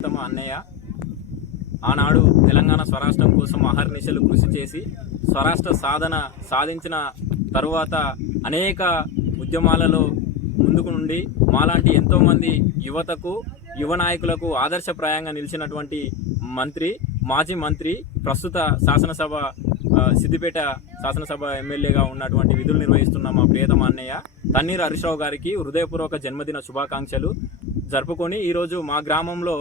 తమ అన్నయ్య. ఆనాడు తెలంగాణ స్వరాష్ట్రం కోసం అహర్నిశలు కృషి చేసి స్వరాష్ట్ర సాధన సాధించిన తరువాత అనేక ఉద్యమాలలో ముందుకు నుండి మాలాంటి ఎంతోమంది యువతకు యువ నాయకులకు ఆదర్శప్రాయంగా నిలిచినటువంటి మంత్రి మాజీ మంత్రి ప్రస్తుత శాసనసభ సిద్దిపేట శాసనసభ ఎమ్మెల్యేగా ఉన్నటువంటి విధులు నిర్వహిస్తున్న మా ప్రియతమ అన్నయ్య తన్నీర్ హరీష్రావు గారికి హృదయపూర్వక జన్మదిన శుభాకాంక్షలు. జరుపుకొని ఈరోజు మా గ్రామంలో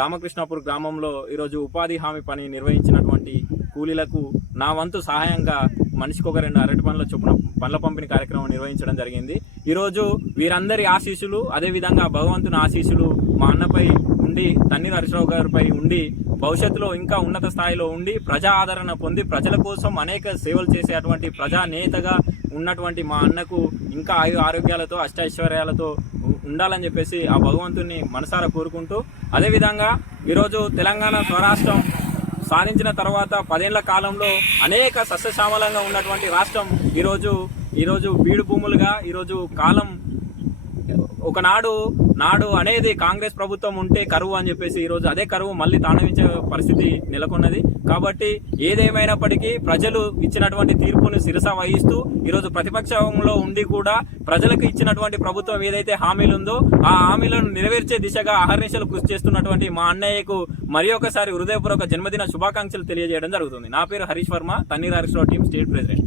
రామకృష్ణాపూర్ గ్రామంలో ఈరోజు ఉపాధి హామీ పని నిర్వహించినటువంటి కూలీలకు నా వంతు సహాయంగా మనిషికి ఒక రెండు అరటి పండ్ల చొప్పున పండ్ల పంపిణీ కార్యక్రమం నిర్వహించడం జరిగింది. ఈరోజు వీరందరి ఆశీస్సులు అదేవిధంగా భగవంతుని ఆశీస్సులు మా అన్నపై ఉండి తన్ని హరీష్రావు గారిపై ఉండి భవిష్యత్తులో ఇంకా ఉన్నత స్థాయిలో ఉండి ప్రజా ఆదరణ పొంది ప్రజల కోసం అనేక సేవలు చేసేటువంటి ప్రజా నేతగా ఉన్నటువంటి మా అన్నకు ఇంకా ఆయు ఆరోగ్యాలతో అష్టైశ్వర్యాలతో ఉండాలని చెప్పేసి ఆ భగవంతుని మనసారా కోరుకుంటూ అదేవిధంగా ఈరోజు తెలంగాణ స్వరాష్ట్రం సాధించిన తర్వాత పదేళ్ళ కాలంలో అనేక సస్యశ్యామలంగా ఉన్నటువంటి రాష్ట్రం ఈరోజు ఈరోజు బీడు భూములుగా ఈరోజు కాలం ఒకనాడు నాడు అనేది కాంగ్రెస్ ప్రభుత్వం ఉంటే కరువు అని చెప్పేసి ఈరోజు అదే కరువు మళ్ళీ తాండవించే పరిస్థితి నెలకొన్నది. కాబట్టి ఏదేమైనప్పటికీ ప్రజలు ఇచ్చినటువంటి తీర్పును శిరస వహిస్తూ ఈరోజు ప్రతిపక్షంలో ఉండి కూడా ప్రజలకు ఇచ్చినటువంటి ప్రభుత్వం ఏదైతే హామీలు ఉందో ఆ హామీలను నెరవేర్చే దిశగా అహర్నిశలు కృషి చేస్తున్నటువంటి మా అన్నయ్యకు మరి ఒకసారి హృదయపూర్వక జన్మదిన శుభాకాంక్షలు తెలియజేయడం జరుగుతుంది. నా పేరు Harish Varma Thanneer Harish Rao team state president.